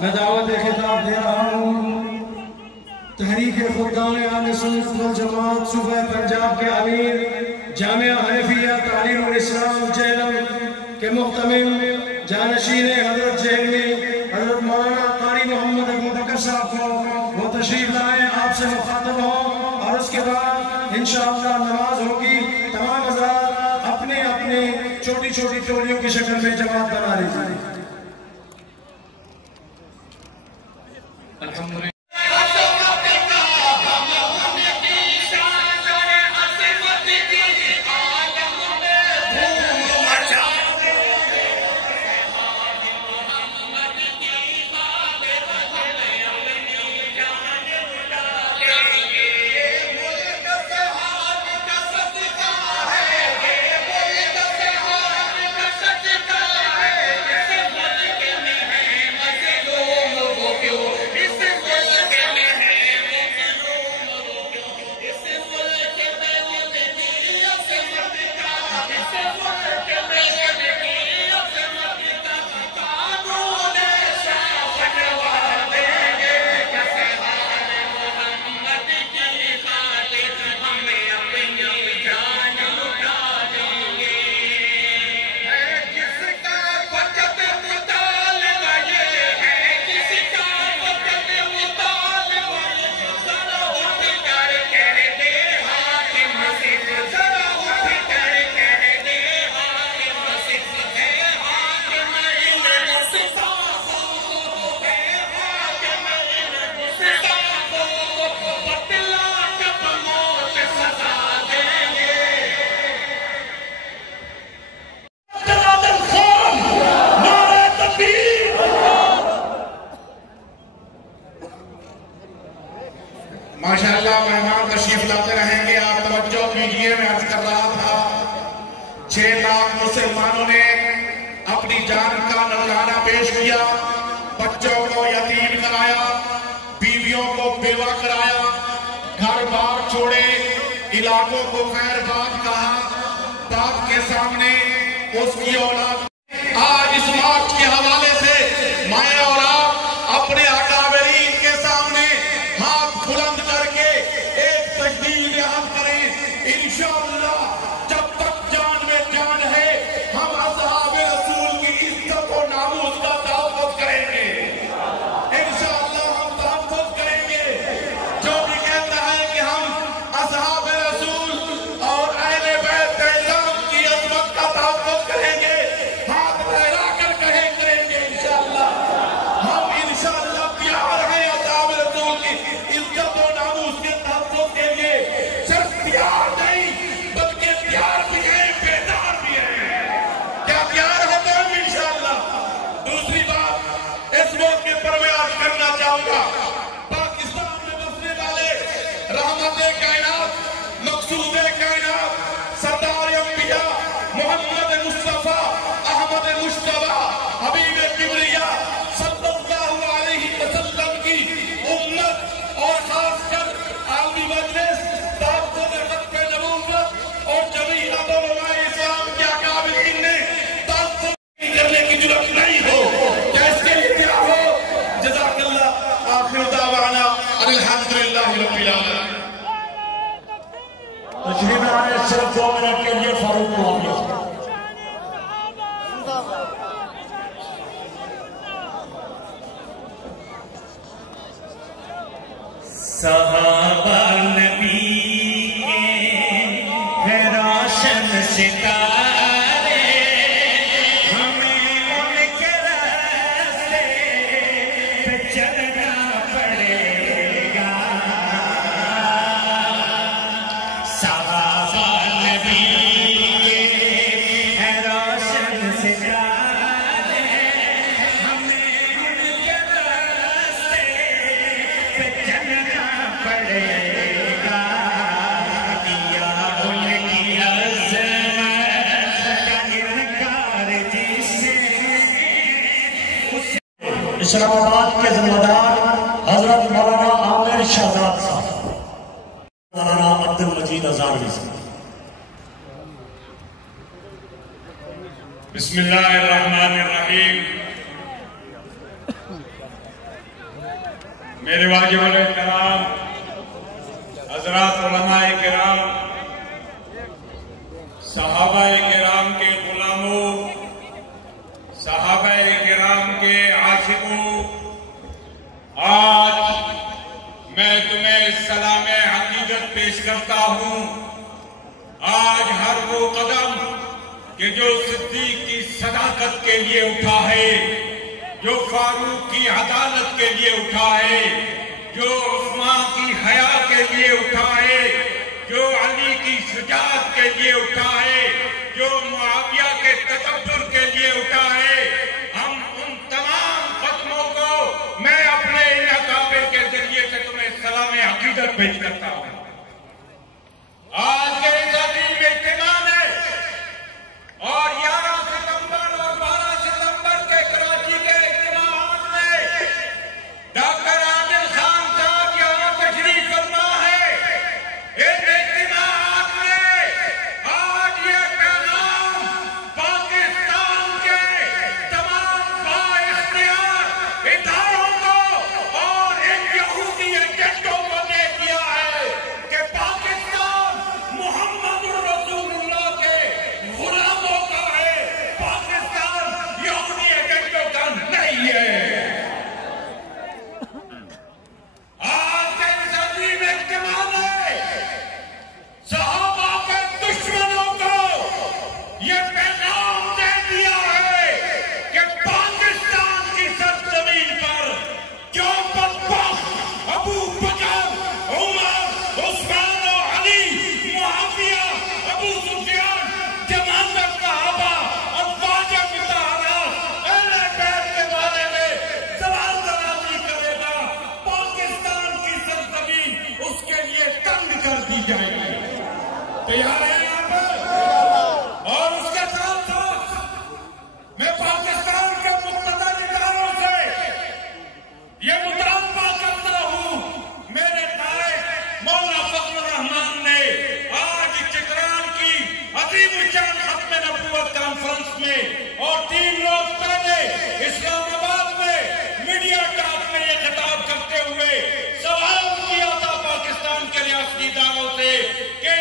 میں دعوت خطاب دے رہا ہوں تحریک خدام اہل سنت والجماعت صوبہ پنجاب کے امیر جامعہ حنفیہ تعلیم الاسلام جہلم کے محتمم جانشین حضرت جہلمی حضرت مولانا قاری محمد ابو بکر صاحب کو وہ تشریف لائیں، آپ سے مخاطب ہوں، اور اس کے بعد انشاءاللہ نماز ہوگی۔ تمام حضرات اپنے اپنے چھوٹی چھوٹی ٹولیوں کی شکل میں جماعت بنا لیجیے۔ الحمدللہ ماشاءاللہ مہمان تشریف لاتے رہیں گے، آپ توجہ کیجئے۔ میں عرض کر رہا تھا 6 لاکھ مسلمانوں نے اپنی جان کا نذرانہ پیش کیا، بچوں کو یتیم کرایا، بیویوں کو بیوہ کرایا، گھر بار چھوڑے، علاقوں کو خیر بات کہا، باپ کے سامنے اس کی اولاد۔ آج اس مارچ کے حوالے سے میں اور آپ اپنے اکابرین کے سامنے ہاتھ بلند کر کے ایک تجدید بیان کریں۔ انشاءاللہ جب تک جان میں جان ہے ہم اصحاب رسول کی عزت و ناموس کا تحفظ کریں گے، انشاءاللہ ہم تحفظ کریں گے۔ جو بھی کہتا ہے کہ ہم اصحاب رسول اور اہل بیت اعظام کی عظمت کا تحفظ کریں گے، ہاتھ پھیلا کر کریں گے انشاءاللہ۔ ہم انشاءاللہ پیار ہیں اصحاب رسول کی عزت و ناموس کے تحفظ کے لیے، صرف پیار نہیں بلکہ پیار بھی ہے، بیدار بھی ہے۔ کیا پیار ہے تو انشاءاللہ۔ دوسری بات اس موقع پر میں عرض کرنا چاہوں گا، پاکستان میں بسنے والے رحمت کائنات، مقصود کائنات، سردار انبیاء محمد مصطفیٰ احمد مشتبہ حبیب کبریا صلی اللہ علیہ وسلم کی امت، اور خاص کر عالمی مجلس تحفظ ختم نبوت اور جمیعت علماء اسلام کے اکابرین نے تحفظ کرنے کی جرات نہیں ہو، کیسے کیا ہو۔ جزاک اللہ، آخر دعوانا الحمدللہ رب العالمین۔ تشریف لائیں، صرف 2 منٹ کے لیے فاروق معاویہ۔ صحابہ نبی کے روشن ستارے، ہمیں ان کے راستے پہ چلنا پڑے گا۔ صحابہ نبی کے روشن ستارے، ہمیں ان کے راستے پہ چلنا پڑے گا۔ کیا ان کی عظمت کا انکار جس نے، اسلام آباد کے ذمہ دار حضرت مولانا عامر شہزاد صاحب، مولانا عبد المجید ہزاروی صاحب۔ بسم اللہ الرحمن الرحیم. میرے واجب الکرام حضرات علماء کرام، صحابہ کرام کے غلاموں، صحابہ کرام کے عاشقوں، آج میں تمہیں سلام عقیدت پیش کرتا ہوں. آج ہر وہ قدم کہ جو صدیق کی صداقت کے لیے اٹھا ہے، جو فاروق کی عدالت کے لیے اٹھا ہے، جو عثمان کی حیا کے لیے اٹھا ہے، جو علی کی شجاعت کے لیے اٹھا ہے، جو معاویہ کے تکبر کے لیے اٹھا ہے، ہم ان تمام قدموں کو میں اپنے ان اکابر کے ذریعے سے تمہیں سلام عقیدت پیش کرتا ہوں. آج کے اس عظیم اجتماع میں اور 11 ستمبر اور 12 ستمبر کے کراچی کے اجتماعات میں ڈاکٹر عادل خان صاحب یہاں تشریف فرما ہے. ان اجتماعات میں آج یہ پیغام پاکستان کے تمام بااختیار اداروں کو اور ان یہودی ایجنٹوں کو دے دیا ہے کہ پاکستان محمد رسول اللہ کے غلاموں کا ہے، پاکستان یہودی ایجنٹوں کا نہیں ہے. آج کے اس عظیم اجتماع میں صحابہ کے دشمنوں کو یہ پیغام دے دیا ہے کہ پاکستان کی سرزمین پر جو بدبخت ابو بکر، عمر، عثمان و علی، معاویہ، ابو سفیان، جماعت صحابہ، ازواج مطہرات، اہل بیت کے بارے میں سوال درازی کرے گا، پاکستان کی سرزمین اس کے لیے تنگ کر دی جائے گی. تیار ہیں آپ؟ اور اس کے ساتھ ساتھ میں پاکستان کے مقتدر اداروں سے یہ مطالبہ کرتا ہوں. میرے نائب مولانا فضل الرحمان نے آج چترال کی عظیم الشان ختم نبوت کانفرنس میں اور 3 روز پہلے اسلام آباد میں میڈیا ٹاک میں یہ خطاب کرتے ہوئے سوال کیا تھا پاکستان کے ریاستی اداروں سے کہ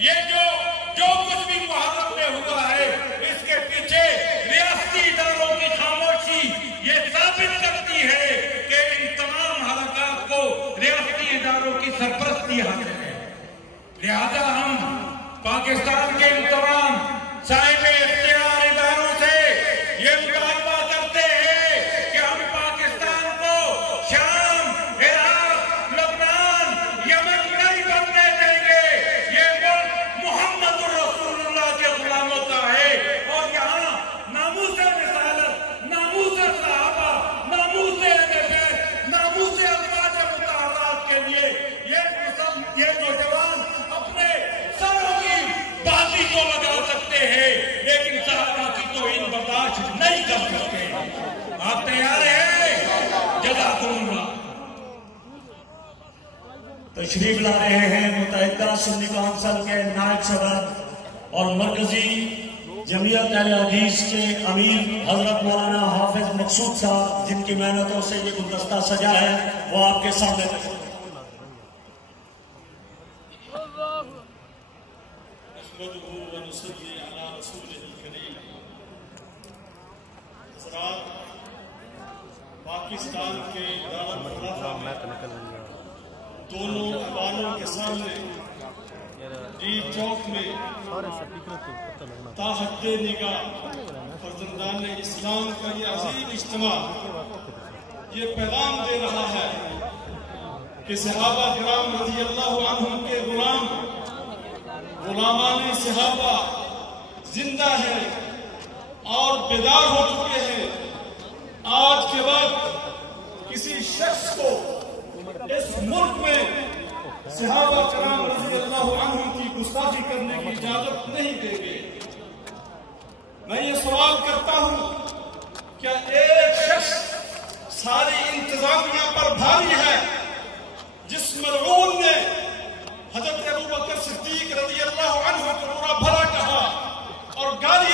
یہ جو کچھ بھی محرم میں ہوا ہے اس کے پیچھے ریاستی اداروں کی خاموشی یہ ثابت کرتی ہے کہ ان تمام حرکات کو ریاستی اداروں کی سرپرستی حاصل ہے. لہذا ہم پاکستان کے ان تمام صاحب اختیار اداروں سے یہ مطالبہ کرتے ہیں کہ ہم پاکستان کو شام، عراق، لبنان، یمن نہیں بننے دیں گے. یہ ملک محمد رسول اللہ کے غلاموں کا ہے اور یہاں ناموس رسالت، ناموس صحابہ، ناموس اہل بیت، ناموس ازواج مطہرات کے لیے یہ نوجوان اپنے سروں کی بازی کو لگا سکتے ہیں لیکن صحابہ کی توہین برداشت نہیں کر سکتے. آپ تیار ہیں؟ جزاکم اللہ. تشریف لا رہے ہیں متحدہ سنی کونسل کے نائب صدر اور مرکزی جمعیت اہل حدیث کے امیر حضرت مولانا حافظ مقصود صاحب، جن کی محنتوں سے یہ گلدستہ سجا ہے، وہ آپ کے سامنے تشریف. پاکستان کے دارالخلافہ میں دونوں ایوانوں کے سامنے ڈی چوک میں تاحد نگاہ فرزندان اسلام کا یہ عظیم اجتماع یہ پیغام دے رہا ہے کہ صحابہ کرام رضی اللہ عنہم کے غلامان صحابہ زندہ ہیں اور بیدار ہو چکے ہیں. آج کے بعد کسی شخص کو اس ملک میں صحابہ کرام رضی اللہ عنہم کی گستاخی کرنے کی اجازت نہیں دیں گے. میں یہ سوال کرتا ہوں، کیا ایک شخص ساری انتظامیہ پر بھاری ہے جس ملعون نے حضرت ابو بکر صدیق رضی اللہ عنہ کو برا بھلا کہا اور گالیاں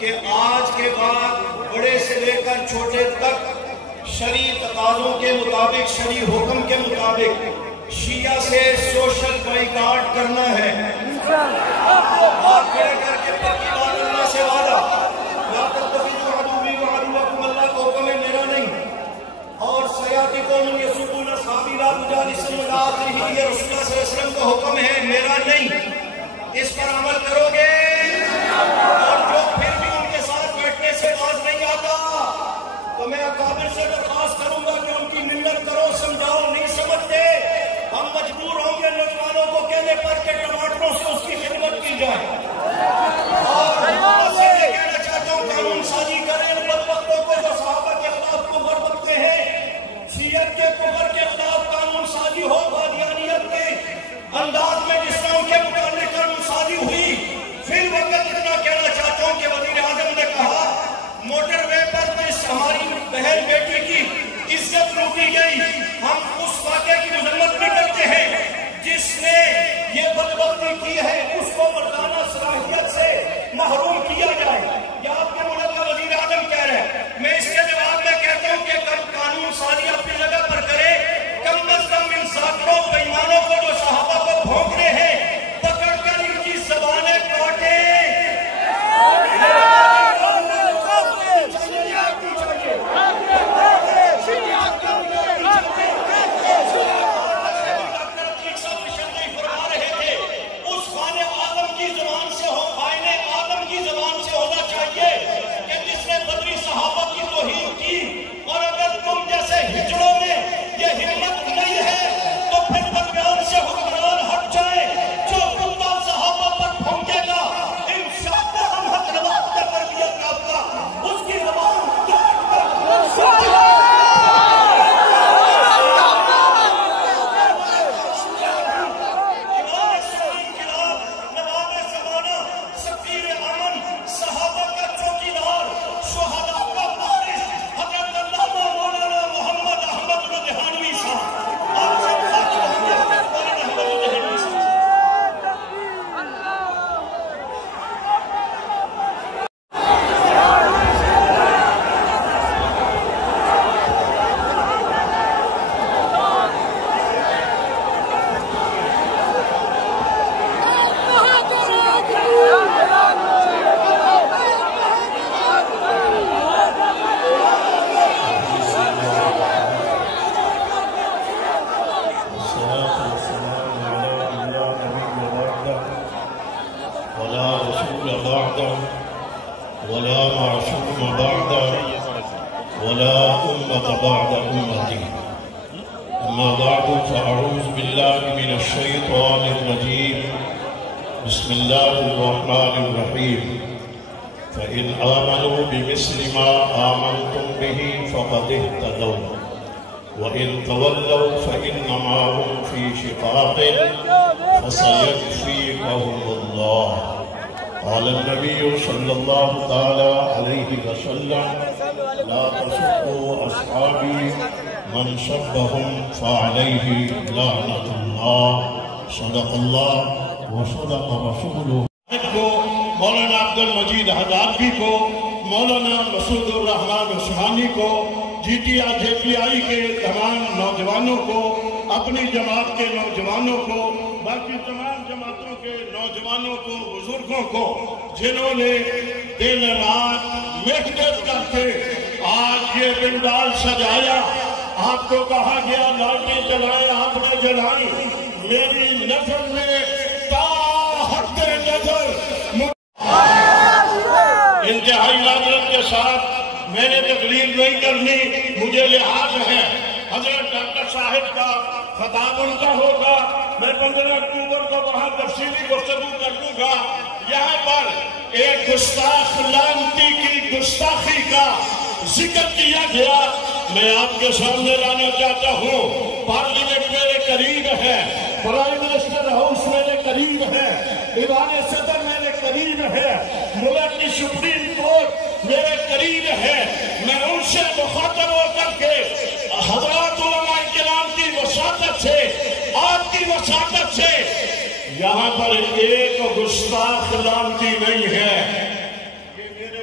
کہ آج کے بعد بڑے سے لے کر چھوٹے تک شرعی تقاضوں کے مطابق، شرعی حکم کے مطابق شیعہ سے سوشل بائیکاٹ کرنا ہے۔ آپ کھڑے کر کے پکی بات اللہ سے وعدہ، لا تتخذوا عدوی وعدوکم، اللہ کا حکم ہے، میرا نہیں۔ اور سیاتی قوم یسبون اصحابی لا تجالسوا الی آخرہ، یہ رسول اللہ صلی اللہ علیہ وسلم کا حکم ہے، میرا نہیں۔ اس پر عمل کرو گے؟ اور جو پھر بھی ان کے ساتھ بیٹھنے سے باز نہیں آتا تو میں اکابر سے درخواست کروں گا کہ ان کی ملت کرو، سمجھاؤ، نہیں سمجھتے ہم مجبور ہوں گے نوجوانوں کو کہنے پر کہ ٹماٹروں سے اس کی خدمت کی جائے۔ اور اللہ سے یہ کہنا چاہتا ہوں، قانون سازی کریں ان بدبختوں کو جو صحابہ کے خلاف کفر بکتے ہیں، شیعت کے کفر کے خلاف قانون سازی ہو، قادیانیت کے انداز میں جس طرح ان کے متعلق قانون سازی ہوئی۔ فی الوقت اتنا کہنا چاہتا ہوں کہ وزیر اعظم نے کہا موٹر وے پر جس ہماری بہن بیٹی کی عزت لوٹی گئی، ہم اس واقعے کی مذمت بھی کرتے ہیں جس نے یہ بدبختی کی ہے، اس کو مردانہ صلاحیت سے محروم کیا جائے۔ یہ آپ کے ملک کا وزیر اعظم کہہ رہے ہیں۔ میں اس کے جواب میں کہتا ہوں کہ قانون سازی اپنی جگہ پر کرے، کم از کم ان ذاکروں بےایمانوں کو جو صحابہ کو بھونک رہے ہیں پکڑ کر ان کی زبانیں کاٹیں۔ مولانا عبد المجید ہزاروی کو، مولانا مسعود الرحمان عثمانی کو، جی ٹی آئی کے تمام نوجوانوں کو، اپنی جماعت کے نوجوانوں کو، باقی تمام جماعتوں کے نوجوانوں کو، بزرگوں کو جنہوں نے دن رات محنت کرتے آج یہ پنڈال سجایا۔ آپ کو کہا گیا لائٹیں جلائیں، آپ نے جلائی۔ میری نظر میں انتہائی معذرت کے ساتھ میں نے تقریر نہیں کرنی، مجھے لحاظ ہے۔ حضرت ڈاکٹر صاحب کا خطاب ان کا ہوگا، میں 15 اکتوبر کو وہاں تفصیلی گفتگو کر دوں گا۔ یہاں پر ایک گستاخ لعنتی کی گستاخی کا ذکر کیا گیا، میں آپ کے سامنے لانا چاہتا ہوں۔ پارلیمنٹ میرے قریب ہے، پرائم منسٹر ہاؤس میرے قریب ہے، ایوان صدر میرے قریب ہے، ملک کی سپریم کورٹ میرے قریب ہے۔ میں ان سے مخاطب ہو کر کے حضرات علماء کرام کی وساطت سے، آپ کی وساطت سے، یہاں پر ایک گستاخ لعنتی نہیں ہے۔ یہ میرے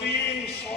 300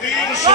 300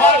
8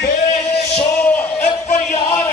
150 FIR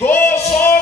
200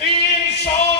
300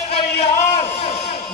FIR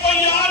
FIR